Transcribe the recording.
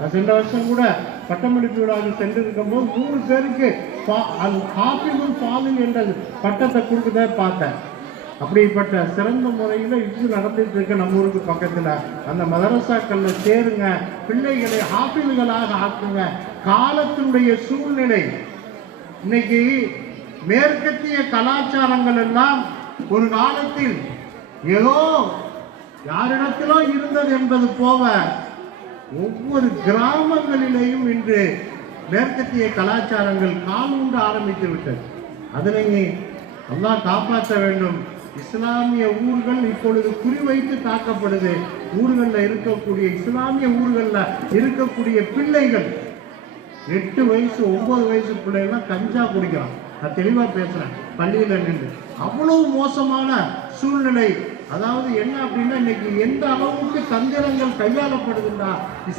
நான் சென்ற வருஷம் கூட பட்டமளிப்பு விழாவில் சென்றிருக்கும் போது 3 பேருக்கு ஹாஃபிதுல் ஃபாதில் என்ற பட்டத்தை கொடுக்கத பார்த்தேன். அப்படிப்பட்ட சிறந்த முறையில் இது நடந்துட்டு இருக்க நம்ம ஊருக்கு பக்கத்தில் அந்த மதரசாக்கள்ல சேருங்க, பிள்ளைகளை ஹாஃபிதுகளாக ஆக்குங்க. காலத்தினுடைய சூழ்நிலை இன்னைக்கு மேற்கத்திய கலாச்சாரங்கள் எல்லாம் ஒரு காலத்தில் ஏதோ யாரிடத்திலோ இருந்தது என்பது போக ஒவ்வொரு கிராமங்களிலேயும் இன்று மேற்கத்திய கலாச்சாரங்கள் காலூன்ற ஆரம்பித்து விட்டது. அதனை அல்லாஹ் காப்பாற்ற வேண்டும். இஸ்லாமிய ஊர்கள் இப்பொழுது குறிவைத்து தாக்கப்படுது. ஊர்களில் இருக்கக்கூடிய இஸ்லாமிய ஊர்களில் இருக்கக்கூடிய பிள்ளைகள் 8 வயசு 9 வயசு பிள்ளைகள்லாம் கஞ்சா குடிக்கிறான். நான் தெளிவா பேசுறேன். பள்ளியில் நின்று அவ்வளவு மோசமான சூழ்நிலை. அதாவது என்ன அப்படின்னா இன்னைக்கு எந்த அளவுக்கு தந்திரங்கள் கையாளப்படுதுன்னா